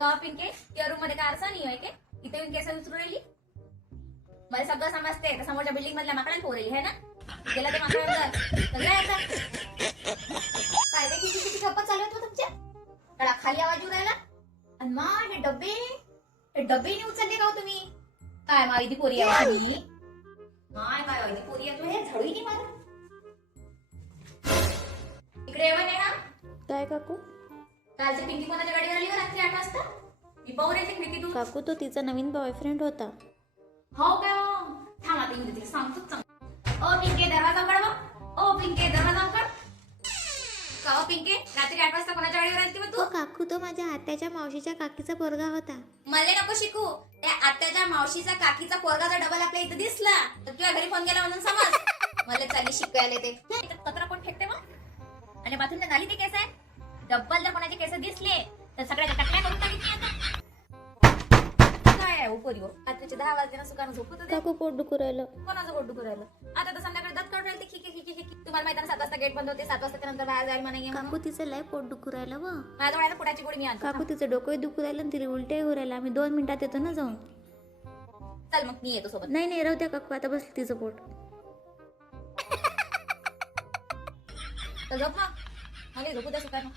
का पिंके या रूम मध्ये काय आरसा नाही आहे के इथे येऊन केस उचलून राहिली. मला सगळं समजते तर समोरच्या बिल्डिंग मधल्या माकडाला पोरेली है ना. गेला ते माकड सगळं आता काय ते किती किती गप्पा चालू आहेत तुमच्या. तडा खाली आवाज येऊ राहिला. आणि मग हे डब्बे नाही उचलले का हो तुम्ही. काय माहिती पोरी आहे तुम्ही. काय माहिती पोरी आहे तू हे झाडूही नाही मार. इकडे येवा नाही ना. काय काकू? कालची पिंकी कोणाच्या गाडीवर आली हो रात्री 8 वाजता. मी पाहू राहिली खिडकीतून. काकू तो तिचा नवीन बॉयफ्रेंड होता. हो काय हो. थांब आता येऊन देते सांगतोच सांग. ओ पिंके दरवाजा उघड मग. ओ पिंके दरवाजा उघड. का हो पिंके रात्री 8 वाजता कोणाच्या गाडीवर आली मग तू. काकू तो माझ्या आत्याच्या मावशीच्या काकीचा पोरगा होता. मला नको शिकू. त्या आत्याच्या मावशीचा काकीचा पोरगाचा डबल आपल्या इथे दिसला तर तुझ्या घरी फोन केला म्हणून समज. मला चालली शिकायला ते कचरा कोण फेकते मग. आणि बाथरूमला झाली ते केस आहे. डब्बल जर कोणाचे केस दिसले तर सगळ्याच्या टकल्या करून टाकीत आता. काय आहे उपरी हो रात्रीचे 10 वाजले ना सुकानं झोपत होते. काकू पोट दुखू राहिलं. कोणाचं गोड दुखू राहिलं. आता तर संध्याकाळी दात काढून राहिले ते खिकी खिकी खिकी. तुम्हाला माहिती आहे 7 वाजता गेट बंद होते. 7 वाजता नंतर बाहेर जायला म्हणे. काकू तिचं लय पोट दुखू राहिलं व. माझ्या डोळ्याला पुडाची गोळी मी आणतो. काकू तिचं डोकं दुखू राहिलं आणि तिला उलटे होऊ राहिलं. आम्ही 2 मिनिटात येतो ना जाऊन. चल मग मी येतो सोबत. नाही राहू द्या काकू आता बसली तिचं पोट. तर झोप मग. मला झोपू द्या सुकानं.